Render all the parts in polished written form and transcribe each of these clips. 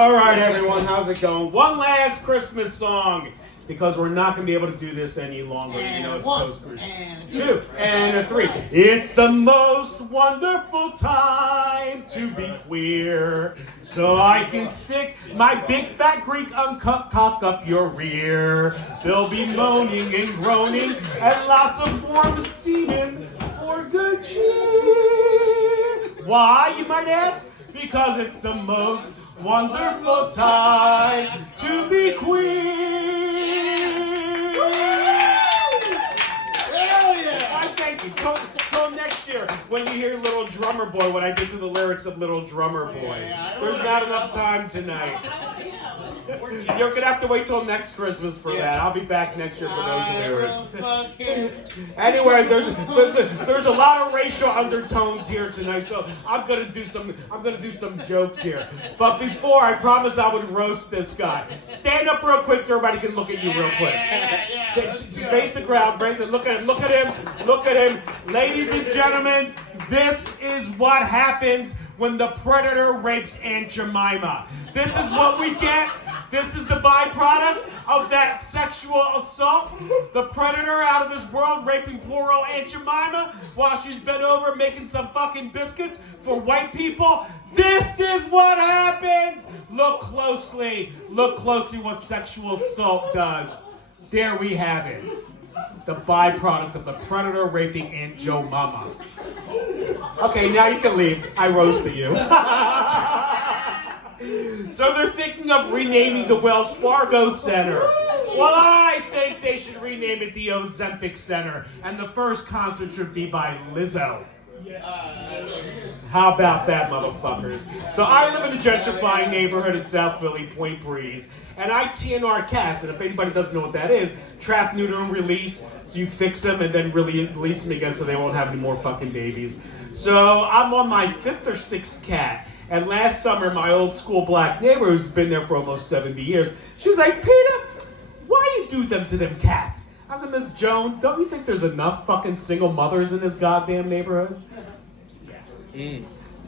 All right, everyone, how's it going? One last Christmas song, because we're not going to be able to do this any longer. And you know, it's one, post-Christmas. and Two, and a three. It's the most wonderful time to be queer, so I can stick my big fat Greek uncut cock up your rear. There'll be moaning and groaning and lots of warm semen for good cheer. Why, you might ask? Because it's the most wonderful time to be queer. hell yeah! I thank you. Till next year, when you hear Little Drummer Boy, what I did to the lyrics of Little Drummer Boy. There's not enough time tonight. You're going to have to wait till next Christmas for that. I'll be back next year for those lyrics. Anyway, there's a lot of racial undertones here tonight, so I'm gonna do some jokes here. But before, I promised I would roast this guy. Stand up real quick so everybody can look at you real quick. Face the crowd, raise it. Look at him. Ladies and gentlemen, this is what happens when the predator rapes Aunt Jemima. This is what we get. This is the byproduct of that sexual assault. The predator out of this world raping poor old Aunt Jemima while she's bent over making some fucking biscuits for white people. This is what happens. Look closely what sexual assault does. There we have it. The byproduct of the predator raping Aunt Jemima. Okay, now you can leave. I roasted you. So they're thinking of renaming the Wells Fargo Center. Well, I think they should rename it the Ozempic Center, and the first concert should be by Lizzo. How about that, motherfuckers? So I live in a gentrifying neighborhood in South Philly, Point Breeze, and I TNR cats, and if anybody doesn't know what that is, trap, neuter, and release. So you fix them and then release them again so they won't have any more fucking babies. So I'm on my 5th or 6th cat. And last summer, my old school black neighbor, who's been there for almost 70 years, she was like, Peter, why you do them to them cats? I said, Miss Joan, don't you think there's enough fucking single mothers in this goddamn neighborhood? Yeah.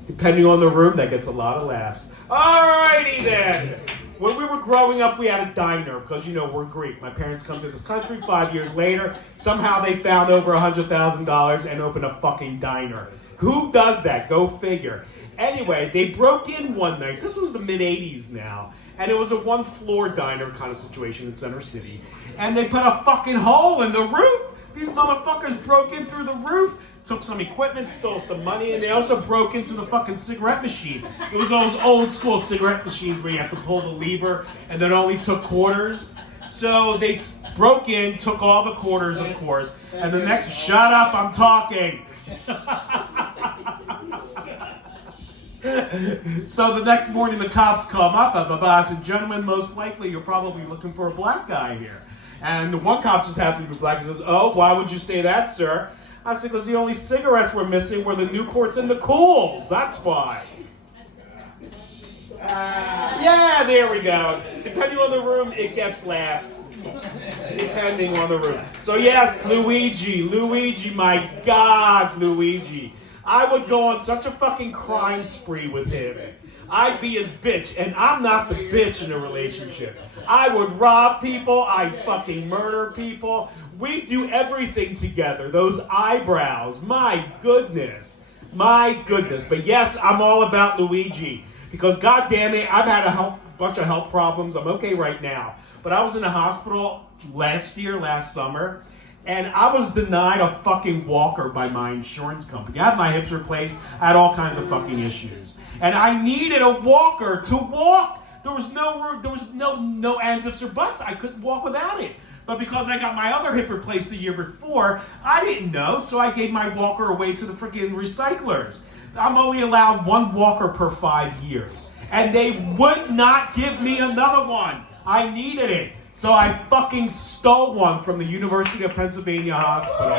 Depending on the room, that gets a lot of laughs. Alrighty then. When we were growing up, we had a diner, because, you know, we're Greek. My parents come to this country 5 years later. Somehow they found over $100,000 and opened a fucking diner. Who does that? Go figure. Anyway, they broke in one night. This was the mid-'80s now. And it was a one-floor diner kind of situation in Center City. And they put a fucking hole in the roof. These motherfuckers broke in through the roof, took some equipment, stole some money, and they also broke into the fucking cigarette machine. It was those old-school cigarette machines where you have to pull the lever, and it only took quarters. So they broke in, took all the quarters, of course, and the next, shut up, I'm talking. So the next morning the cops come up, I said, gentlemen, most likely you're probably looking for a black guy here. And the one cop just happened to be black and says, oh, why would you say that, sir? I said, because the only cigarettes we're missing were the Newports and the Cools, that's why. Yeah, there we go. Depending on the room, it gets laughs. Depending on the room. So yes, Luigi, my God, Luigi. I would go on such a fucking crime spree with him. I'd be his bitch, and I'm not the bitch in a relationship. I would rob people, I'd fucking murder people. We do everything together. Those eyebrows, my goodness. But yes, I'm all about Luigi. Because goddamn it, I've had a bunch of health problems. I'm okay right now. But I was in the hospital last summer, and I was denied a fucking walker by my insurance company. I had my hips replaced. I had all kinds of fucking issues. And I needed a walker to walk. There was no ands, ifs, or buts. I couldn't walk without it. But because I got my other hip replaced the year before, I didn't know, so I gave my walker away to the freaking recyclers. I'm only allowed one walker per 5 years. And they would not give me another one. I needed it. So I fucking stole one from the University of Pennsylvania Hospital.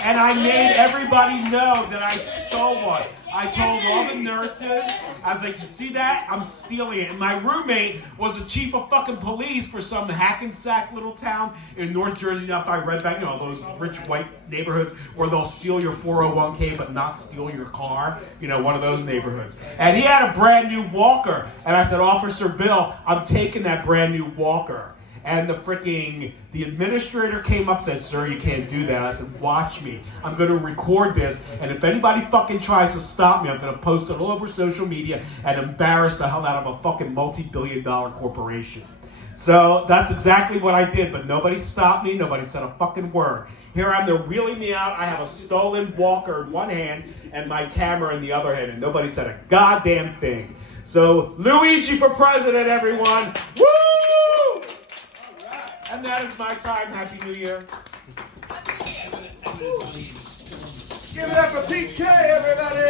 And I made everybody know that I stole one. I told all the nurses, I was like, you see that? I'm stealing it. And my roommate was the chief of fucking police for some Hackensack little town in North Jersey, up by Red Bank, you know, those rich white neighborhoods where they'll steal your 401k but not steal your car. You know, one of those neighborhoods. And he had a brand new walker. And I said, Officer Bill, I'm taking that brand new walker. And the administrator came up and said, sir, you can't do that. I said, watch me. I'm going to record this. And if anybody fucking tries to stop me, I'm going to post it all over social media and embarrass the hell out of a fucking multi-billion-dollar corporation. So that's exactly what I did. But nobody stopped me. Nobody said a fucking word. Here I am. They're reeling me out. I have a stolen walker in one hand and my camera in the other hand. And nobody said a goddamn thing. So Luigi for president, everyone. Woo! And that is my time. Happy New Year. Give it up for PK, everybody!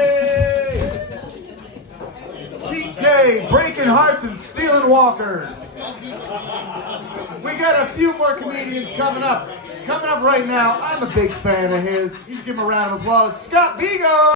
PK, breaking hearts and stealing walkers. We got a few more comedians coming up. Coming up right now, I'm a big fan of his. You should give him a round of applause. Scott Vigo!